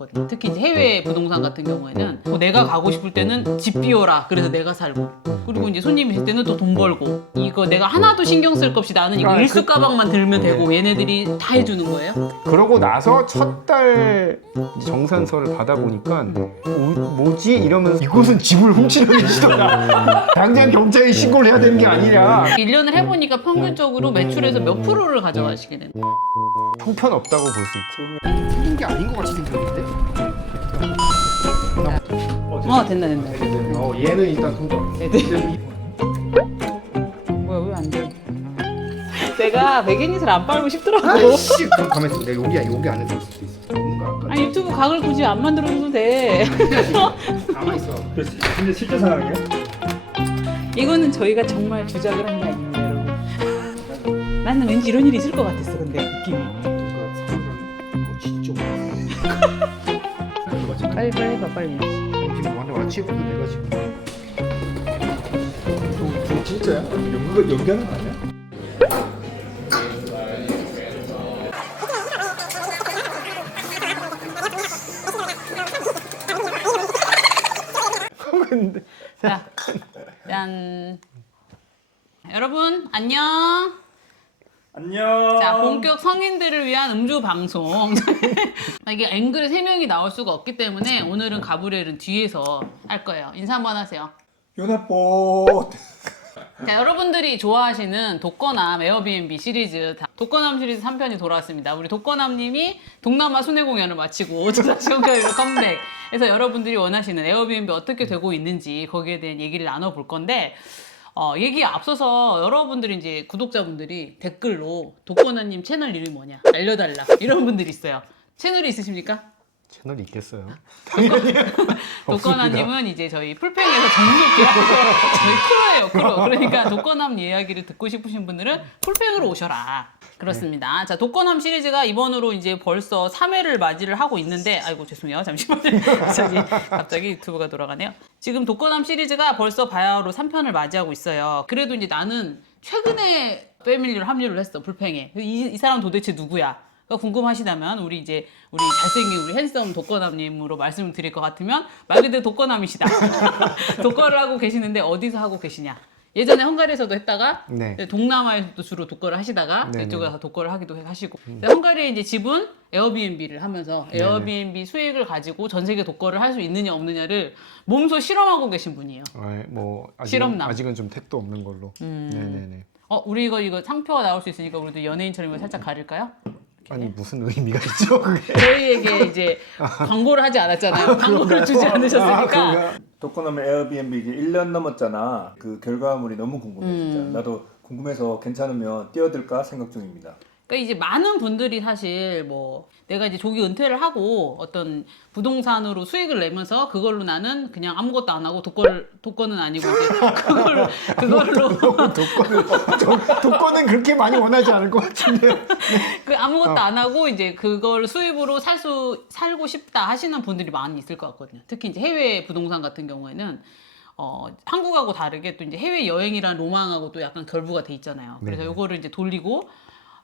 같거든요. 특히 이제 해외 부동산 같은 경우에는 뭐 내가 가고 싶을 때는 집 비워라. 그래서 내가 살고. 그리고 이제 손님이 있을 때는 또 돈 벌고. 이거 내가 하나도 신경 쓸 것 없이 나는 이거 일수 가방만 들면 되고 얘네들이 다 해주는 거예요. 그러고 나서 첫 달 정산서를 받아보니까 뭐지? 이러면서 이곳은 집을 훔치려는 시도다. 당장 경찰에 신고를 해야 되는 게 아니라 1년을 해보니까 평균적으로 매출에서 몇 프로를 가져가시게 되는 거예요? 형편없다고 볼 수 있죠. 틀린 게 아닌 것 같이 생겼는데? 된다. 얘는 일단 통과. 뭐야 왜 안 돼? 내가 백엔잇을 안 빨고 싶더라고. 아이씨, 그럼 가만히 있어. 내가 여기 안에 들을 수도 있어. 뭔가 아까 아니 유튜브 각을 굳이 안 만들어줘도 돼. 가만히 있어. 근데 실제 상황이에요? 이거는 저희가 정말 주작을 한 게 아닙니다, 여러분. 나는 왠지 이런 일이 있을 것 같았어, 근데 느낌이. 진짜. 빨리 해봐, 빨리. 지금 완전 아침부터 내가 지금. 저거 진짜야? 연기하는 거 아니야? 근데 자, 짠. 여러분 안녕. 안녕. 자, 본격 성인들을 위한 음주 방송. 이게 앵글에 3명이 나올 수가 없기 때문에 오늘은 가브리엘은 뒤에서 할 거예요. 인사 한번 하세요. 요나뽀. 자, 여러분들이 좋아하시는 독거남 에어비앤비 시리즈 독거남 시리즈 3편이 돌아왔습니다. 우리 독거남님이 동남아 순회 공연을 마치고 다시 hon가리로 컴백. 그래서 여러분들이 원하시는 에어비앤비 어떻게 되고 있는지 거기에 대한 얘기를 나눠볼 건데 얘기에 앞서서 여러분들이 이제 구독자분들이 댓글로 독거남님 채널 이름이 뭐냐 알려달라 이런 분들이 있어요. 채널이 있으십니까? 채널이 있겠어요? 독거남님은 이제 저희 풀팽에서 정숙해서 저희 크루예요. 그러니까 독거남 이야기를 듣고 싶으신 분들은 풀팽으로 오셔라. 그렇습니다. 자, 독거남 시리즈가 이번으로 이제 벌써 3회를 맞이를 하고 있는데, 아이고 죄송해요. 잠시만요. 갑자기 유튜브가 돌아가네요. 지금 독거남 시리즈가 벌써 바야흐로 3편을 맞이하고 있어요. 그래도 이제 나는 최근에 패밀리로 합류를 했어, 풀팽에. 이 사람 도대체 누구야? 궁금하시다면 우리 잘생긴 우리 핸섬 독거남님으로 말씀을 드릴 것 같으면 말 그대로 독거남이시다. 독거를 하고 계시는데 어디서 하고 계시냐? 예전에 헝가리에서도 했다가 네. 동남아에서도 주로 독거를 하시다가 네네. 이쪽에 가서 독거를 하기도 하시고 헝가리의 이제 집은 에어비앤비를 하면서 에어비앤비 수익을 가지고 전 세계 독거를 할 수 있느냐 없느냐를 몸소 실험하고 계신 분이에요. 뭐 실험남. 아직은 좀 택도 없는 걸로. 네네네. 우리 이거 상표가 나올 수 있으니까 우리도 연예인처럼 살짝 가릴까요? 아니 무슨 의미가 있죠 그게? 저희에게 이제 광고를 하지 않았잖아요. 광고를 주지 않으셨으니까. 독거남의 에어비앤비 이제 1년 넘었잖아. 그 결과물이 너무 궁금해 진짜. 나도 궁금해서 괜찮으면 뛰어들까 생각 중입니다. 그러니까 이제 많은 분들이 사실 뭐 내가 이제 조기 은퇴를 하고 어떤 부동산으로 수익을 내면서 그걸로 나는 그냥 아무것도 안 하고 독거는 아니고 이제 그걸로 독거는 그렇게 많이 원하지 않을 것 같은데. 그 아무것도 안 하고 이제 그걸 수입으로 살고 싶다 하시는 분들이 많이 있을 것 같거든요. 특히 이제 해외 부동산 같은 경우에는 한국하고 다르게 또 이제 해외 여행이란 로망하고 또 약간 결부가 돼 있잖아요. 그래서 요거를 이제 돌리고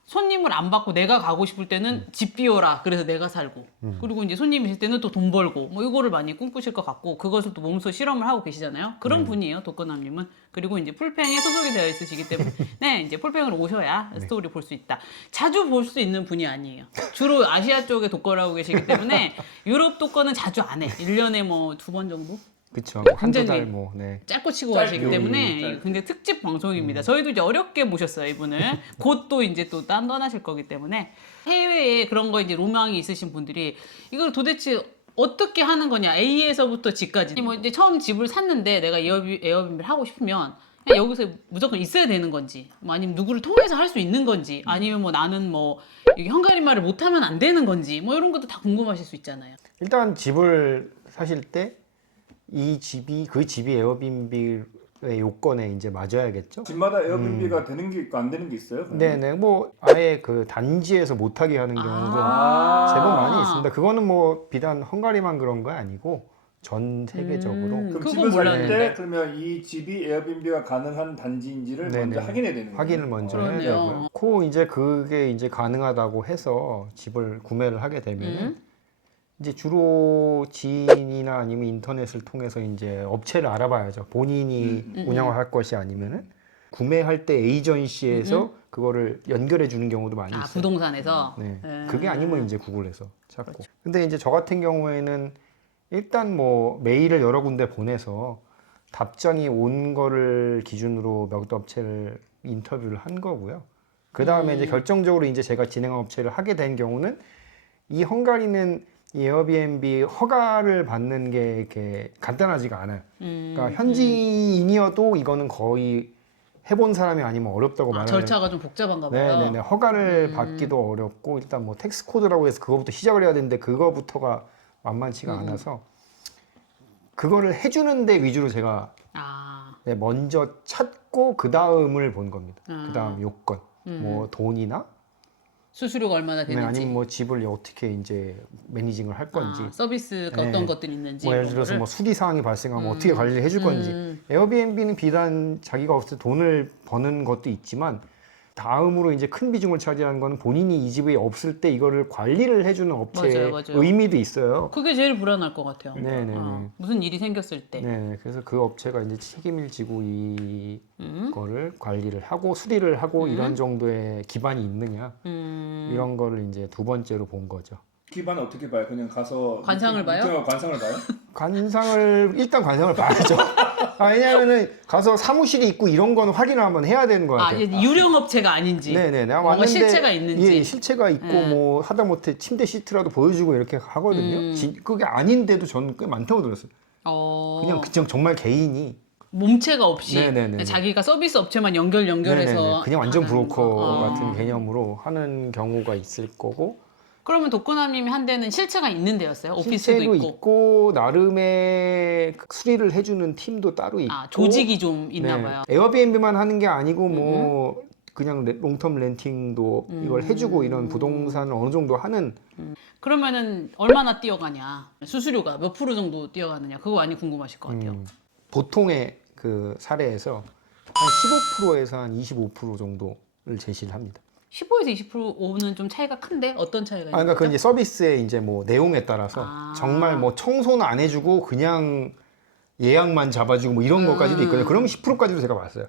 손님을 안 받고 내가 가고 싶을 때는 집 비워라. 그래서 내가 살고. 그리고 이제 손님이 있을 때는 또 돈 벌고. 뭐 이거를 많이 꿈꾸실 것 같고 그것을 또 몸소 실험을 하고 계시잖아요. 그런 분이에요. 독거남님은. 그리고 이제 풀팽에 소속이 되어 있으시기 때문에 이제 풀팽으로 오셔야 스토리 볼 수 있다. 자주 볼 수 있는 분이 아니에요. 주로 아시아 쪽에 독거를 하고 계시기 때문에 유럽 독거는 자주 안 해. 1년에 뭐 2번 정도? 그쵸. 굉장히 한두 달 뭐. 네. 짧고 치고 가시기 때문에 굉장히 특집 방송입니다. 저희도 이제 어렵게 모셨어요, 이분을. 곧 또 이제 또 떠나실 거기 때문에 해외에 그런 거 이제 로망이 있으신 분들이 이걸 도대체 어떻게 하는 거냐? A에서부터 G까지. 뭐 이제 처음 집을 샀는데 내가 에어비앤비를 하고 싶으면 그냥 여기서 무조건 있어야 되는 건지, 뭐 아니면 누구를 통해서 할 수 있는 건지, 아니면 뭐 나는 뭐 이게 헝가리 말을 못하면 안 되는 건지, 뭐 이런 것도 다 궁금하실 수 있잖아요. 일단 집을 사실 때 그 집이 에어비앤비의 요건에 이제 맞아야겠죠. 집마다 에어비앤비가 되는 게 있고 안 되는 게 있어요? 네네. 뭐 아예 그 단지에서 못하게 하는 경우도 제법 많이 있습니다. 그거는 뭐 비단 헝가리만 그런 거 아니고 전 세계적으로. 그럼 그거 집을 살 몰랐는데. 때 그러면 이 집이 에어비앤비가 가능한 단지인지를 네네. 먼저 확인해야 되는 거예요. 확인을 먼저 해야 그러네요. 되고요. 이제 그게 이제 가능하다고 해서 집을 구매를 하게 되면은 이제 주로 지인이나 아니면 인터넷을 통해서 이제 업체를 알아봐야죠. 본인이 운영을 할 것이 아니면은 구매할 때 에이전시에서 그거를 연결해 주는 경우도 많이 아, 있어요. 부동산에서. 네. 그게 아니면 이제 구글에서 찾고. 근데 이제 저 같은 경우에는 일단 뭐 메일을 여러 군데 보내서 답장이 온 거를 기준으로 몇 업체를 인터뷰를 한 거고요. 그 다음에 이제 결정적으로 이제 제가 진행한 업체를 하게 된 경우는 이 헝가리는 이 에어비앤비 허가를 받는 게 이렇게 간단하지가 않아요. 그러니까 현지인이어도 이거는 거의 해본 사람이 아니면 어렵다고 말하는. 절차가 좀 복잡한가 봐요. 네네네. 허가를 받기도 어렵고 일단 뭐 텍스 코드라고 해서 그거부터 시작을 해야 되는데 그거부터가 만만치가 않아서 그거를 해주는데 위주로 제가 아, 네, 먼저 찾고 그 다음을 본 겁니다. 그 다음 요건, 뭐 돈이나 수수료가 얼마나 네, 되는지. 아니면 뭐 집을 어떻게 이제 매니징을 할 건지. 아, 서비스가 네. 어떤 것들이 있는지. 뭐 예를 이런 들어서 거를. 뭐 수리 사항이 발생하면 어떻게 관리를 해줄 건지. 에어비앤비는 비단 자기가 없을 때 돈을 버는 것도 있지만 다음으로 이제 큰 비중을 차지하는 건 본인이 이 집에 없을 때 이거를 관리를 해주는 업체의 맞아요. 의미도 있어요. 그게 제일 불안할 것 같아요. 네네네. 무슨 일이 생겼을 때. 네, 그래서 그 업체가 이제 책임을 지고 이거를 관리를 하고 수리를 하고 이런 정도의 기반이 있느냐 이런 거를 이제 두 번째로 본 거죠. 기반 어떻게 봐요? 그냥 가서 관상을 봐요? 미팅하고 관상을 봐요? 일단 관상을 봐야죠. 왜냐면은 가서 사무실이 있고 이런 건 확인을 한번 해야 되는 거 아, 같아요. 이게 유령 업체가 아닌지. 네네. 내가 뭔가 왔는데 실체가 있는지. 예, 실체가 있고 뭐 하다못해 침대 시트라도 보여주고 이렇게 하거든요. 그게 아닌데도 저는 꽤 많다고 들었어요. 그냥 정말 개인이 몸체가 없이 네네네. 자기가 서비스 업체만 연결해서 네네네. 그냥 완전 하는 브로커 거. 같은 개념으로 하는 경우가 있을 거고 그러면 독거남님이 한 데는 실체가 있는 데였어요? 오피스도 실제로 있고. 있고 나름의 수리를 해주는 팀도 따로 있고 아, 조직이 좀 있나 네. 봐요. 에어비앤비만 하는 게 아니고 뭐 그냥 롱텀 렌팅도 이걸 해주고 이런 부동산을 어느 정도 하는 그러면은 얼마나 뛰어가냐? 수수료가 몇 프로 정도 뛰어가느냐? 그거 많이 궁금하실 것 같아요. 보통의 그 사례에서 한 15%에서 한 25% 정도를 제시를 합니다. 15에서 20%는 좀 차이가 큰데 어떤 차이가 있나요? 그러니까 그 이제 서비스의 이제 뭐 내용에 따라서 정말 뭐 청소는 안 해주고 그냥 예약만 잡아주고 뭐 이런 것까지도 있거든요. 그러면 10%까지도 제가 봤어요.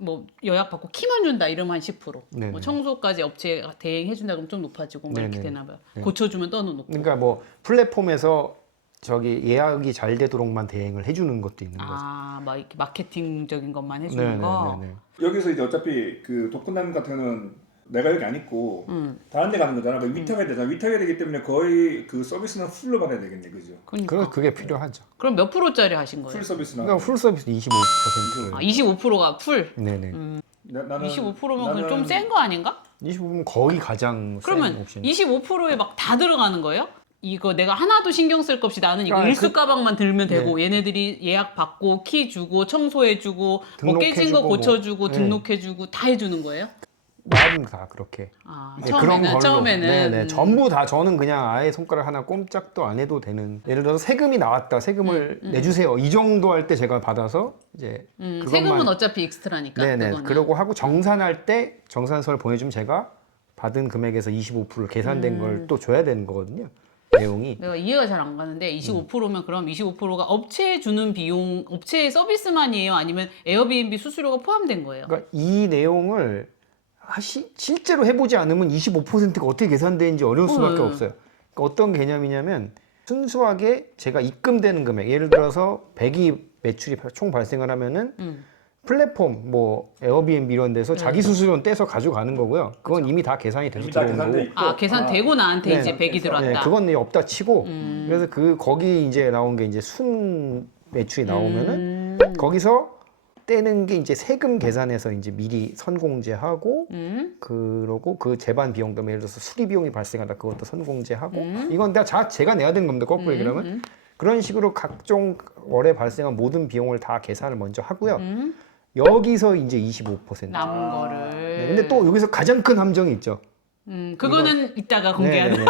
뭐 요약 받고 키만 준다 이러면 한 10%. 네네. 뭐 청소까지 업체가 대행해준다 그러면 좀 높아지고 뭐 이렇게 네네. 되나 봐요. 고쳐주면 또 높고. 그러니까 뭐 플랫폼에서 저기 예약이 잘 되도록만 대행을 해주는 것도 있는 거죠. 아, 막 이렇게 마케팅적인 것만 해주는 거. 네네네. 여기서 이제 어차피 그 독거남 같은 경우는 내가 여기 안 있고 다른 데 가는 거잖아. 그 위탁해야 되잖아. 위탁해야 되기 때문에 거의 그 서비스는 풀로 받아야 되겠네, 그죠? 그러니까. 그게 필요하죠. 그럼 몇 프로짜리 하신 거예요? 풀 서비스나. 그러니까 풀 서비스 25%. 아, 25%가 풀. 네네. 나는 25%면 그건 좀 센 거 아닌가? 25%면 거의 가장 센 그러면 옵션. 25%에 막 다 들어가는 거예요? 이거 내가 하나도 신경 쓸 거 없이 나는 이거 아, 일수 가방만 들면 되고 얘네들이 예약 받고 키 주고 청소해주고 뭐 깨진 거 등록해주고 고쳐주고 뭐. 등록해주고 다 해주는 거예요? 나름 다 그렇게. 아, 네, 그런 걸로. 처음에는 네네. 전부 다 저는 그냥 아예 손가락 하나 꼼짝도 안 해도 되는. 예를 들어서 세금이 나왔다. 세금을 내주세요. 이 정도 할 때 제가 받아서 이제 그것만. 세금은 어차피 익스트라니까. 네네. 그거는. 그러고 하고 정산할 때 정산서를 보내주면 제가 받은 금액에서 25% 계산된 걸 또 줘야 되는 거거든요. 내용이. 내가 이해가 잘 안 가는데 25%면 그럼 25%가 업체에 주는 비용, 업체의 서비스만이에요? 아니면 에어비앤비 수수료가 포함된 거예요? 그러니까 이 내용을 실제로 해보지 않으면 25%가 어떻게 계산되는지 어려울 수밖에 없어요. 그러니까 어떤 개념이냐면 순수하게 제가 입금되는 금액, 예를 들어서 100이 매출이 총 발생을 하면은 플랫폼, 뭐 에어비앤비 이런 데서 자기 수수료는 떼서 가져가는 거고요. 그건 이미 다 계산이 돼서 이미 다 들어온 계산돼 거고. 있고. 아, 계산되고 나한테 네. 이제 100이 들어왔다. 네, 그건 이제 없다 치고 그래서 거기 이제 나온 게 이제 순 매출이 나오면은 거기서 떼는 게 이제 세금 계산해서 이제 미리 선공제하고 그러고 그 재반 비용도 예를 들어서 수리 비용이 발생하다 그것도 선공제하고 이건 제가 내야 되는 겁니다. 거꾸로 얘기하면 그런 식으로 각종 월에 발생한 모든 비용을 다 계산을 먼저 하고요. 여기서 이제 25% 남은 거를. 네, 근데 또 여기서 가장 큰 함정이 있죠. 그거는 이따가 공개하는.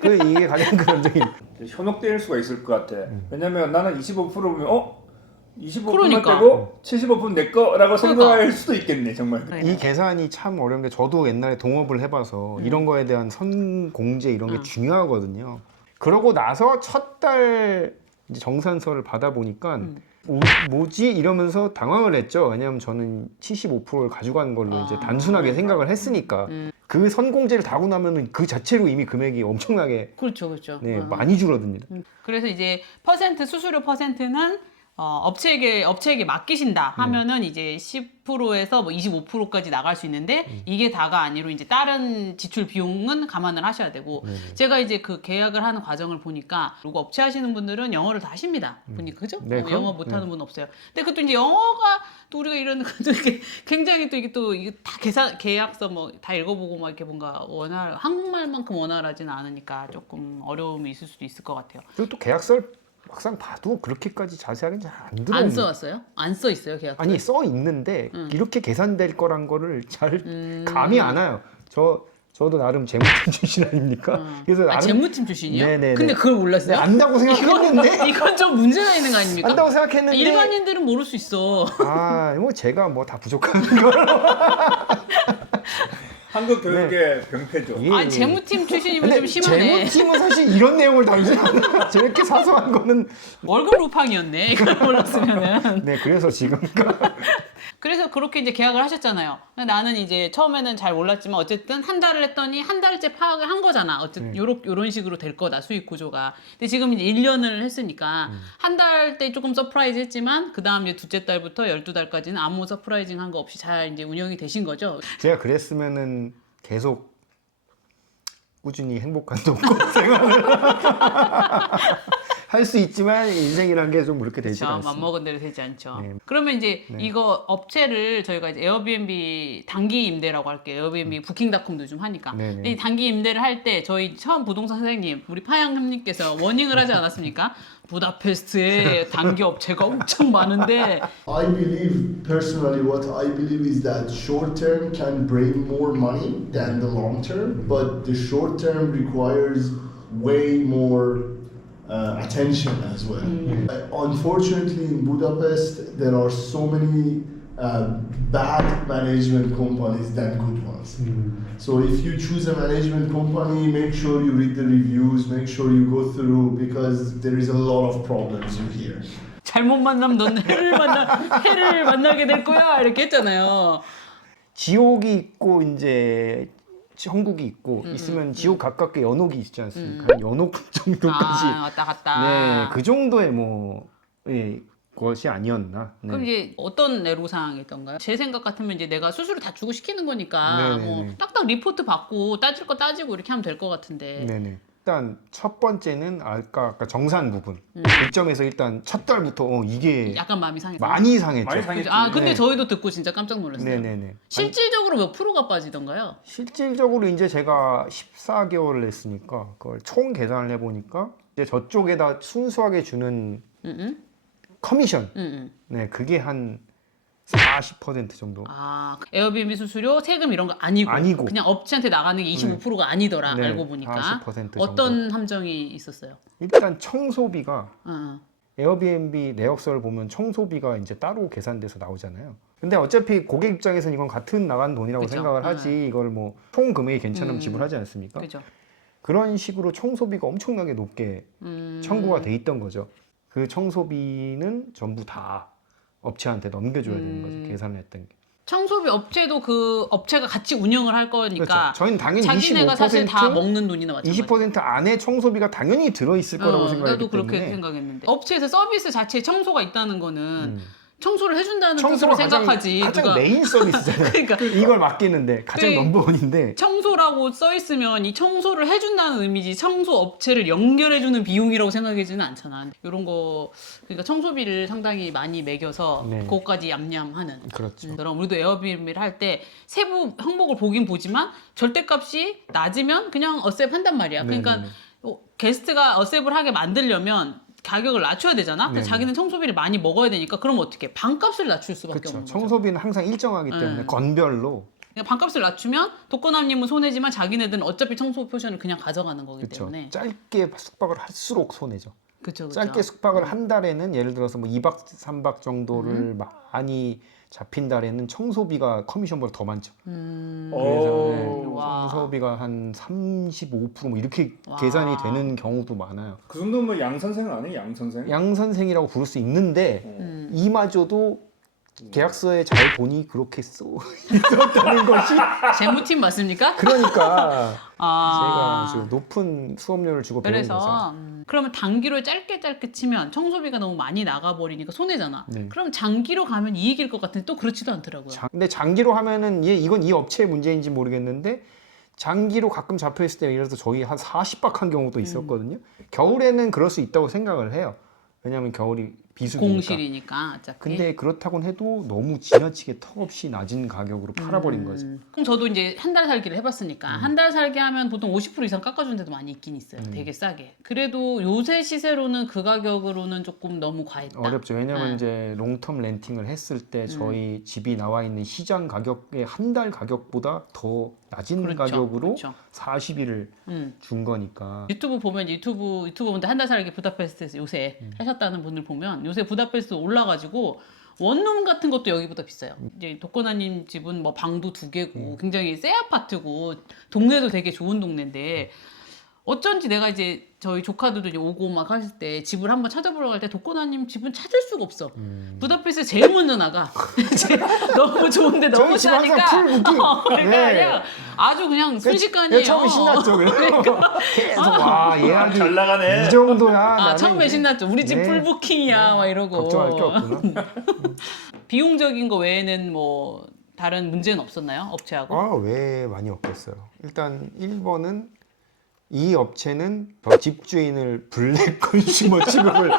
그 이게 가장 큰 함정이. 현혹될 수가 있을 것 같아. 왜냐면 나는 25%면 25%만 그러니까. 떼고 75%는 내 거라고 생각할 수도 있겠네, 정말. 이 계산이 참 어려운데 저도 옛날에 동업을 해봐서 이런 거에 대한 선공제 이런 게 중요하거든요. 그러고 나서 첫 달 이제 정산서를 받아보니까 뭐지? 이러면서 당황을 했죠. 왜냐하면 저는 75%를 가져간 걸로 이제 단순하게 생각을 했으니까 그 선공제를 다 하고 나면은 그 자체로 이미 금액이 엄청나게 그렇죠, 그렇죠. 네, 많이 줄어듭니다. 그래서 이제 수수료 퍼센트는 업체에게 맡기신다 하면은 이제 10%에서 뭐 25%까지 나갈 수 있는데 이게 다가 아니로 이제 다른 지출 비용은 감안을 하셔야 되고 제가 이제 그 계약을 하는 과정을 보니까 그리고 업체 하시는 분들은 영어를 다 하십니다. 보니까 그죠? 네, 그럼? 영어 못하는 분 없어요. 근데 그것도 이제 영어가 또 우리가 이런 것도 이렇게 굉장히 또 이게 다 계약서 뭐 다 읽어보고 막 이렇게 뭔가 한국말만큼 원활하지는 않으니까 조금 어려움이 있을 수도 있을 것 같아요. 그리고 또 계약서를 막상 봐도 그렇게까지 자세하게 잘 안 들어. 안 써왔어요? 안 써 있어요 계약서? 아니 써 있는데 이렇게 계산될 거란 거를 잘 감이 안 와요. 저도 나름 재무팀 출신 아닙니까? 그래서 나름 재무팀 출신이요? 네네네. 근데 그걸 몰랐어요? 안다고 생각했는데 이건 좀 문제가 있는 거 아닙니까? 안다고 생각했는데 일반인들은 모를 수 있어. 뭐 제가 뭐 다 부족한 걸. 한국 교육의 병폐죠. 예, 아니 예. 재무팀 출신이면 근데 좀 심하네. 재무팀은 사실 이런 내용을 다루지 않아요. 저렇게 사소한 거는 월급 루팡이었네. 이걸 몰랐으면은. 네 그래서 지금 그래서 그렇게 이제 계약을 하셨잖아요. 나는 이제 처음에는 잘 몰랐지만 어쨌든 한 달을 했더니 한 달째 파악을 한 거잖아. 어쨌든 요런 식으로 될 거다 수익 구조가. 근데 지금 이제 1년을 했으니까 한 달 때 조금 서프라이즈 했지만 그 다음 이제 둘째 달부터 12달까지는 아무 서프라이징 한 거 없이 잘 이제 운영이 되신 거죠. 제가 그랬으면은 계속 꾸준히 행복한 동거 생활을 할 수 있지만 인생이란 게 좀 그렇게 되지 그렇죠. 않습니다. 맘먹은 대로 되지 않죠. 네. 그러면 이제 이거 업체를 저희가 이제 에어비앤비 단기 임대라고 할게요. 에어비앤비 부킹닷컴도 좀 하니까. 네네. 근데 이 단기 임대를 할 때 저희 처음 부동산 사장님 우리 파양님께서 워닝을 하지 않았습니까? 부다페스트에 단기 업체가 엄청 많은데 I believe personally what I believe is that short term can bring more money than the long term, but the short term requires way more attention as well. Unfortunately, in Budapest, there are so many bad management companies than good ones. So if you choose a management company, make sure you read the reviews, make sure you go through because there is a lot of problems you hear. 잘못 만나면 넌 해를 만나게 될 거야 이렇게 했잖아요. 지옥이 있고 이제 천국이 있고 있으면 지옥 가깝게 연옥이 있지 않습니까? 한 연옥 정도까지 왔다 갔다. 네, 그 정도의 뭐 것이 아니었나. 네. 그럼 이제 어떤 애로사항이 있던가요? 제 생각 같으면 이제 내가 수수료 다 주고 시키는 거니까 네네네. 뭐 딱딱 리포트 받고 따질 거 따지고 이렇게 하면 될 것 같은데. 네네. 일단 첫 번째는 아까 정산 부분. 그 점에서 일단 첫 달부터 이게 약간 마음이 상해서. 많이 상했죠. 많이 상했지. 근데 네. 저희도 듣고 진짜 깜짝 놀랐어요. 네네네. 실질적으로 몇 프로가 빠지던가요? 실질적으로 이제 제가 14개월을 했으니까 그걸 총 계산을 해보니까 이제 저쪽에다 순수하게 주는 커미션, 네 그게 한 40% 정도. 에어비앤비 수수료, 세금 이런 거 아니고 그냥 업체한테 나가는 게 25%가 아니더라. 네, 알고 보니까 40% 어떤 함정이 있었어요? 일단 청소비가 어. 에어비앤비 내역서를 보면 청소비가 이제 따로 계산돼서 나오잖아요. 근데 어차피 고객 입장에서는 이건 같은 나간 돈이라고 그쵸. 생각을 하지 이걸 뭐 총 금액이 괜찮으면 지불하지 않습니까? 그죠. 그런 식으로 청소비가 엄청나게 높게 청구가 돼 있던 거죠. 그 청소비는 전부 다 업체한테 넘겨줘야 되는 거죠. 계산을 했던 게. 청소비 업체도 그 업체가 같이 운영을 할 거니까 그렇죠. 저희는 당연히 자기네가 25%, 사실 다 먹는 돈이나 마찬가지. 20% 안에 청소비가 당연히 들어있을 거라고 생각했기 나도 그렇게 때문에 생각했는데 업체에서 서비스 자체에 청소가 있다는 거는 청소를 해준다는 뜻으로 청소가 생각하지. 가장 누가 메인 서비스잖아요. 그러니까 이걸 맡기는데 가장 네. 넘버원인데 청소라고 써 있으면 이 청소를 해준다는 의미지 청소 업체를 연결해주는 비용이라고 생각하지는 않잖아. 이런 거 그러니까 청소비를 상당히 많이 매겨서 네. 그것까지 얌얌하는. 그렇죠. 그럼 우리도 에어비앤비를 할 때 세부 항목을 보긴 보지만 절대값이 낮으면 그냥 어셉 한단 말이야. 그러니까 네네네. 게스트가 어셉을 하게 만들려면 가격을 낮춰야 되잖아. 근데 네네. 자기는 청소비를 많이 먹어야 되니까 그러면 어떻게? 반값을 낮출 수밖에 그렇죠. 없는 거죠. 청소비는 항상 일정하기 때문에 건별로 그러니까 반값을 낮추면 독거남님은 손해지만 자기네들은 어차피 청소 포션을 그냥 가져가는 거기 그렇죠. 때문에 짧게 숙박을 할수록 손해죠. 그쵸. 짧게 숙박을 한 달에는 예를 들어서 뭐 2박 3박 정도를 많이 잡힌 달에는 청소비가 커미션보다 더 많죠. 그래서 네, 와. 청소비가 한 35%뭐 이렇게 와. 계산이 되는 경우도 많아요. 그 정도면 양 선생 아니에요? 양 선생? 양 선생이라고 부를 수 있는데 이마저도 계약서에 잘 보니 그렇게 써 있었다는 것이 재무팀 맞습니까? 그러니까 아. 제가 지금 높은 수업료를 주고 배운 거죠. 그래서 그러면 단기로 짧게 치면 청소비가 너무 많이 나가버리니까 손해잖아. 네. 그럼 장기로 가면 이익일 것 같은데 또 그렇지도 않더라고요. 근데 장기로 하면은 이건 이 업체의 문제인지 모르겠는데 장기로 가끔 잡혀 있을 때 예를 들어서 저희 한 40박 한 경우도 있었거든요. 겨울에는 그럴 수 있다고 생각을 해요. 왜냐하면 겨울이 비수기니까. 공실이니까 어차피. 근데 그렇다곤 해도 너무 지나치게 턱없이 낮은 가격으로 팔아버린 거죠. 그럼 저도 이제 한 달 살기를 해봤으니까 한 달 살기 하면 보통 50% 이상 깎아주는 데도 많이 있긴 있어요. 되게 싸게. 그래도 요새 시세로는 그 가격으로는 조금 너무 과했다. 어렵죠. 왜냐면 이제 롱텀 렌팅을 했을 때 저희 집이 나와 있는 시장 가격의 한 달 가격보다 더 낮은 그렇죠. 가격으로 그렇죠. 40일을 준 거니까. 유튜브 보면 유튜브 분들 한 달 살기 부다페스트에서 요새 하셨다는 분들 보면 요새 부다페스트 올라가지고 원룸 같은 것도 여기보다 비싸요. 이제 독거나님 집은 뭐 방도 2개고 굉장히 새 아파트고 동네도 되게 좋은 동네인데 어쩐지 내가 이제 저희 조카들도 이제 오고 막 하실 때 집을 한번 찾아보러 갈 때 독거나님 집은 찾을 수가 없어. 부다페스트 제일 먼저 나가. 너무 좋은데 너무 저희 집 항상 싸니까. 풀 부킹. 그러니까 네. 그냥 아주 그냥 순식간이에요. 처음에 신났죠. 그래서 계속 와 예약이 잘 나가네. 이 정도야. 아, 나는 처음에 이제 신났죠. 우리 집 네. 풀부킹이야 막 이러고. 걱정할 게 없구나. 비용적인 거 외에는 뭐 다른 문제는 없었나요? 업체하고? 왜 많이 없겠어요. 일단 1번은 이 업체는 저 집주인을 블랙 컨슈머 취급을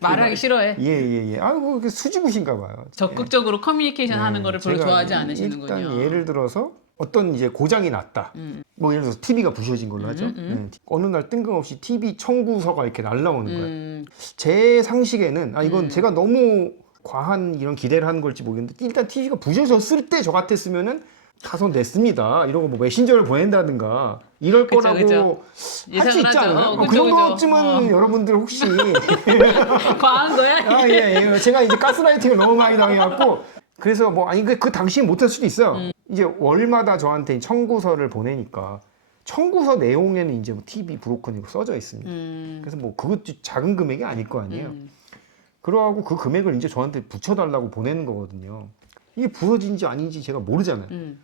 말하기 싫어해. 예예예. 아이고 그 수줍으신가 봐요. 적극적으로 커뮤니케이션 하는 거를 별로 제가 좋아하지 않으시는군요. 일단 예를 들어서 어떤 이제 고장이 났다. 뭐 예를 들어서 TV가 부셔진 걸로 하죠. 네. 어느 날 뜬금없이 TV 청구서가 이렇게 날라오는 거예요. 제 상식에는 이건 제가 너무 과한 이런 기대를 하는 걸지 모르겠는데 일단 TV가 부셔졌을 때 저 같았으면은 가서 냈습니다. 이러고 뭐 메신저를 보낸다든가 이럴 그쵸, 거라고 그쵸. 할 수 있지 예상을 하죠. 않나요? 그 그쵸, 그쵸. 정도쯤은 여러분들 혹시 과한 거야? 예. 제가 이제 가스라이팅을 너무 많이 당해갖고 그래서 뭐 아니 그 당시엔 못할 수도 있어요. 이제 월마다 저한테 청구서를 보내니까 청구서 내용에는 이제 뭐 TV 브로커니고 써져 있습니다. 그래서 뭐 그것도 작은 금액이 아닐 거 아니에요. 그러고 그 금액을 이제 저한테 붙여달라고 보내는 거거든요. 이게 부서진지 아닌지 제가 모르잖아요.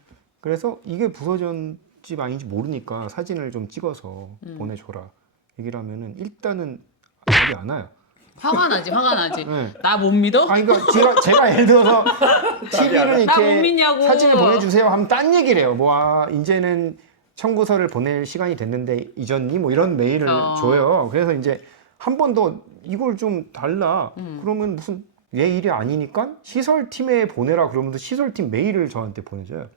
그래서 이게 부서진지 아닌지 모르니까 사진을 좀 찍어서 보내줘라. 얘기를 하면은 일단은 답이 안 와요. 화가 나지. 네. 나 못 믿어? 그러니까 제가 예를 들어서 TV를 나못 이렇게 믿냐고. 사진을 보내주세요 하면 딴 얘기를 해요. 이제는 청구서를 보낼 시간이 됐는데 잊었니? 뭐 이런 메일을 줘요. 그래서 이제 한 번 더 이걸 좀 달라. 그러면 무슨 얘 일이 아니니까 시설팀에 보내라 그러면서 시설팀 메일을 저한테 보내줘요.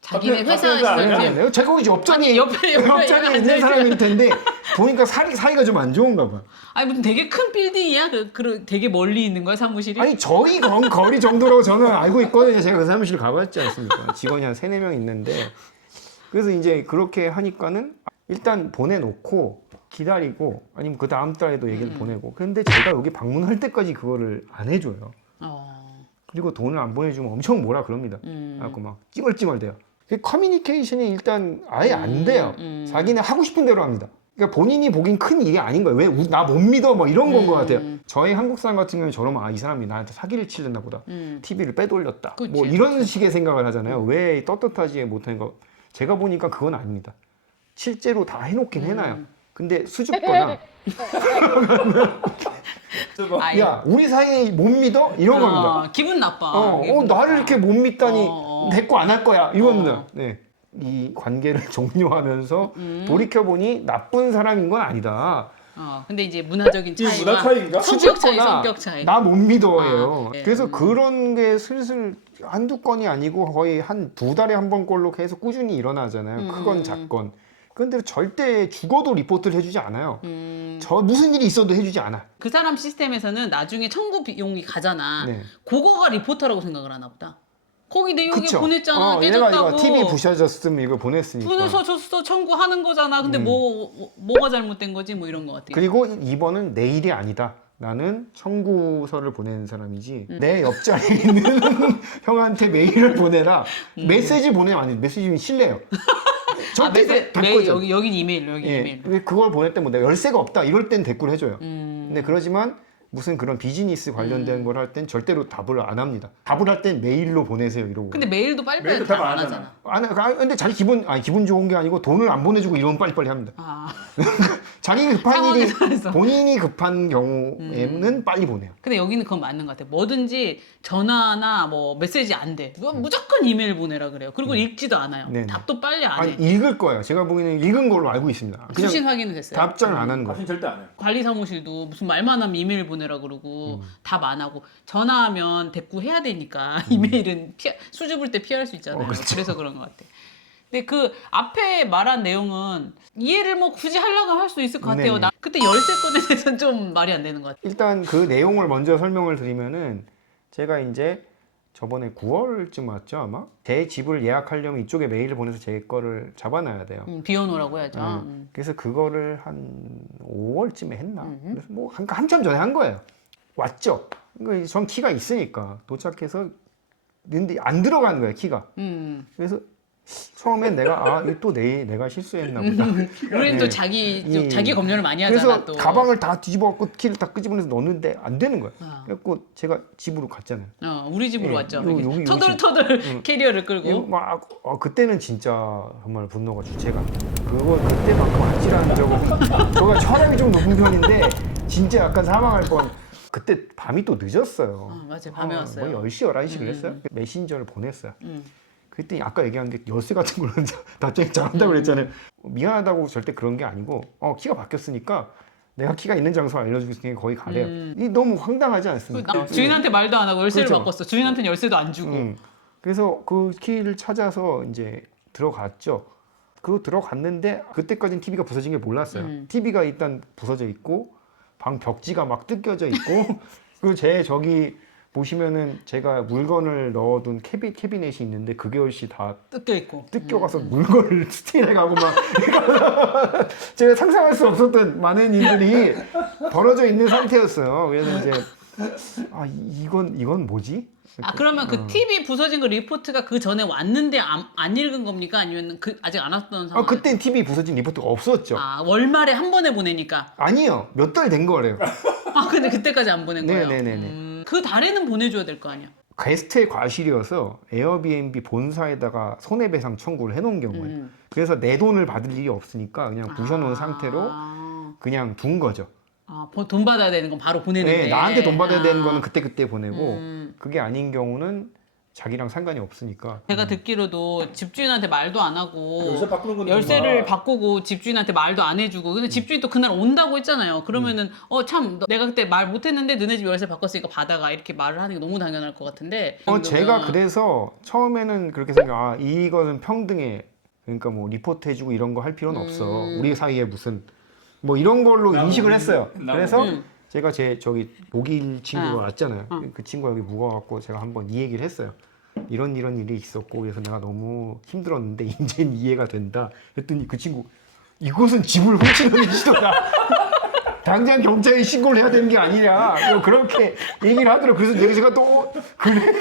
자기네 회사 답변도 안 시설팀. 네, 제가 이제 업장이 아니, 옆에 업장에 있는 사람일 텐데 보니까 사이가 좀 안 좋은가 봐. 아니 무슨 되게 큰 빌딩이야? 되게 멀리 있는 거야 사무실이? 아니 저희 거리 정도라고 저는 알고 있거든요. 제가 그 사무실 가봤지 않습니까? 직원이 한 3-4명 있는데 그래서 이제 그렇게 하니까는 일단 보내놓고 기다리고 아니면 그 다음 달에도 얘기를 보내고 그런데 제가 여기 방문할 때까지 그거를 안 해줘요. 그리고 돈을 안 보내주면 엄청 뭐라 그럽니다. 그래갖고 막 찡얼찡얼대요. 커뮤니케이션이 일단 아예 안 돼요. 자기는 하고 싶은 대로 합니다. 그러니까 본인이 보긴 큰 일이 아닌 거예요. 왜 나 못 믿어? 뭐 이런 건 것 같아요. 저희 한국 사람 같은 경우는 저러면 이 사람이 나한테 사기를 치려나 보다. TV를 빼돌렸다. 그치, 뭐 이런 식의 생각을 하잖아요. 왜 떳떳하지 못하는 거. 제가 보니까 그건 아닙니다. 실제로 다 해놓긴 해놔요. 근데 수줍거나 야 우리 사이 못 믿어? 이런 겁니다. 기분 나빠. 나를 이렇게 못 믿다니 대꾸 안 할 거야 이겁니다. 네. 이 관계를 종료하면서 돌이켜보니 나쁜 사람인 건 아니다. 근데 이제 문화적인 이게 차이와 문화 차이인가? 성격 차이. 나 못 믿어예요. 네. 그래서 그런 게 슬슬 한두 건이 아니고 거의 한 2달에 한 번꼴로 계속 꾸준히 일어나잖아요. 크건 작건. 그런데 절대 죽어도 리포트를 해주지 않아요. 저 무슨 일이 있어도 해주지 않아. 그 사람 시스템에서는 나중에 청구 비용이 가잖아. 네. 그거가 리포터라고 생각을 하나 보다. 거기 내용에 그쵸? 보냈잖아. 얘가 깨졌다고. 이거 TV 부셔졌음 이거 보냈으니까. 보내서 줬어 청구하는 거잖아. 근데 뭐가 잘못된 거지? 뭐 이런 거 같아. 그리고 2번은 내 일이 아니다. 나는 청구서를 보낸 사람이지 내 옆자리에 있는 형한테 메일을 보내라. 메시지 보내면 안 돼. 메시지는 실례요. 절대 메일 여긴 이메일로 여기 예, 이메일. 그걸 보낼 때 뭐 내가 열쇠가 없다 이럴 땐 댓글 해줘요. 근데 그러지만 무슨 그런 비즈니스 관련된 걸 할 땐 절대로 답을 안 합니다. 답을 할 땐 메일로 보내세요 이러고. 근데 메일도 빨리빨리 메일도 답 답 안 안 하잖아. 하잖아. 근데 자기 기분 좋은 게 아니고 돈을 안 보내주고 이러면 빨리빨리 합니다. 아. 자기 급한 상황에 일이 따라서. 본인이 급한 경우에는 빨리 보내요. 근데 여기는 그건 맞는 것 같아. 뭐든지 전화나 뭐 메시지 안 돼. 무조건 이메일 보내라 그래요. 그리고 읽지도 않아요. 네네. 답도 빨리 안 아니 해. 읽을 거예요. 제가 보기에는 읽은 걸로 알고 있습니다. 그냥 수신 확인은 됐어요. 답장을 안 하는 거예요. 답신 절대 안 해요. 관리 사무실도 무슨 말만 하면 이메일 보내라 그러고 답 안 하고 전화하면 대꾸 해야 되니까 이메일은 수줍을 때 피할 수 있잖아요. 그렇죠. 그래서 그런 것 같아. 근데 그 앞에 말한 내용은 이해를 뭐 굳이 하려고 할 수 있을 것 같아요. 네네. 나 그때 열쇠권에 대해서는 좀 말이 안 되는 것 같아. 일단 그 내용을 먼저 설명을 드리면은 제가 이제 저번에 9월쯤 왔죠 아마 제 집을 예약하려면 이쪽에 메일을 보내서 제 거를 잡아놔야 돼요. 비워놓으라고 해야죠. 그래서 그거를 한 5월쯤에 했나? 그래서 뭐 한참 전에 한 거예요. 왔죠. 그러니까 전 키가 있으니까 도착해서 근데 안 들어가는 거예요 키가. 그래서 처음엔 내가 이거 또 내가 실수했나 보다. 우리는 또 자기 검열을 많이 하잖아. 그래서 또. 가방을 다 뒤집어갖고 키를 다 끄집어내서 넣었는데 안 되는 거야. 그래갖고 제가 집으로 갔잖아요. 우리 집으로 예, 왔죠. 여기 터덜터덜 캐리어를 끌고. 이거 막 그때는 진짜 정말 분노가 주체가 안 돼요. 그때만큼 아찔한 적은 저가 혈압이 좀 높은 편인데 진짜 약간 사망할 뻔. 그때 밤이 또 늦었어요. 맞아요. 밤에 왔어요. 뭐 10시, 11시 그랬어요. 메신저를 보냈어요. 그랬더니 아까 얘기한 게 열쇠 같은 걸로 답장이 잘한다고 그랬잖아요. 미안하다고 절대 그런 게 아니고 키가 바뀌었으니까 내가 키가 있는 장소 알려주고 있으니까 거기 가래요. 이 너무 황당하지 않습니까? 주인한테 말도 안 하고 열쇠를 그렇죠. 바꿨어. 주인한테는 열쇠도 안 주고. 그래서 그 키를 찾아서 이제 들어갔죠. 그리고 들어갔는데 그때까지는 TV가 부서진 게 몰랐어요. TV가 일단 부서져 있고 방 벽지가 막 뜯겨져 있고 그리고 저기 보시면은 제가 물건을 넣어둔 캐비넷이 있는데 그게 훨씬 다 뜯겨 있고. 뜯겨가서 물건을 스틸해가고 막 제가 상상할 수 없었던 많은 일들이 벌어져 있는 상태였어요. 그래서 이제 이건 뭐지? 그러면 그 TV 부서진 거 리포트가 그 전에 왔는데 안 읽은 겁니까? 아니면 아직 안 왔던 상황? 그땐 TV 부서진 리포트가 없었죠. 월말에 한 번에 보내니까. 아니요, 몇 달 된 거래요. 근데 그때까지 안 보낸 거예요? 네네네네. 그 달에는 보내줘야 될 거 아니야? 게스트의 과실이어서 에어비앤비 본사에다가 손해배상 청구를 해놓은 경우에 그래서 내 돈을 받을 일이 없으니까 그냥 부셔놓은 상태로 그냥 둔 거죠. 돈 받아야 되는 건 바로 보내는데. 네, 나한테 돈 받아야 되는 거는 그때 보내고 그게 아닌 경우는 자기랑 상관이 없으니까. 제가 듣기로도 집주인한테 말도 안 하고 열쇠 바꾸는 건 열쇠를 정말- 바꾸고 집주인한테 말도 안 해주고 근데 집주인 또 그날 온다고 했잖아요. 그러면은 참 내가 그때 말 못했는데 너네 집 열쇠 바꿨으니까 받아가 이렇게 말을 하는 게 너무 당연할 것 같은데. 제가 그래서 처음에는 그렇게 생각. 이거는 평등해. 그러니까 뭐 리포트 해주고 이런 거 할 필요는 없어. 우리 사이에 무슨 뭐 이런 걸로 인식을 했어요. 그래서 제가 저기 독일 친구가 왔잖아요. 그 친구가 여기 묵어갖고 제가 한번 이 얘기를 했어요. 이런 일이 있었고 그래서 내가 너무 힘들었는데 이제는 이해가 된다. 했더니 그 친구 이것은 집을 훔치는 시도다. 당장 경찰에 신고를 해야 되는 게 아니냐. 뭐 그렇게 얘기를 하더라고요. 그래서 제가 또 그래.